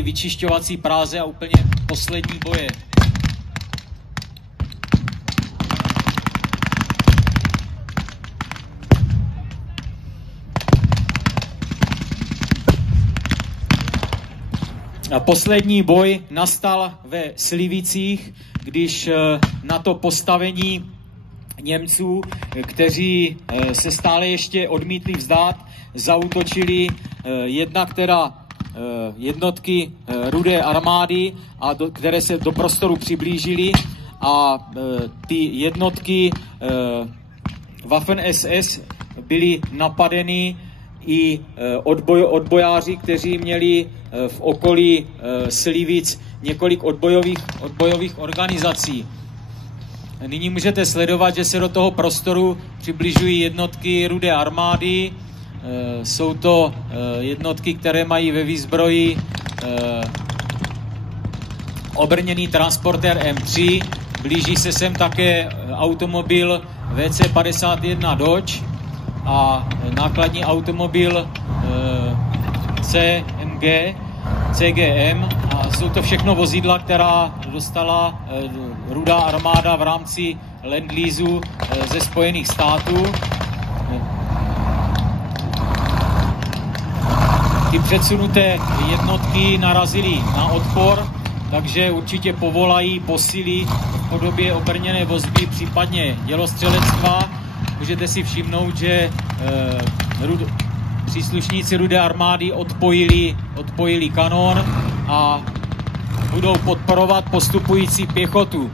vyčišťovací práze a úplně poslední boje. A poslední boj nastal ve Slivicích, když na to postavení Němců, kteří se stále ještě odmítli vzdát, zaútočili jednak teda jednotky Rudé armády, které se do prostoru přiblížily, a ty jednotky Waffen-SS byly napadeny i odbojáři, kteří měli v okolí Slivic několik odbojových organizací. Nyní můžete sledovat, že se do toho prostoru přibližují jednotky Rudé armády. Jsou to jednotky, které mají ve výzbroji obrněný transportér M3. Blíží se sem také automobil WC-51 Dodge a nákladní automobil CGM. A jsou to všechno vozidla, která dostala Rudá armáda v rámci Land-leasu ze Spojených států. Ty předsunuté jednotky narazily na odpor, takže určitě povolají posily v podobě obrněné vozby, případně dělostřelectva. Můžete si všimnout, že příslušníci Rudé armády odpojili kanon a budou podporovat postupující pěchotu.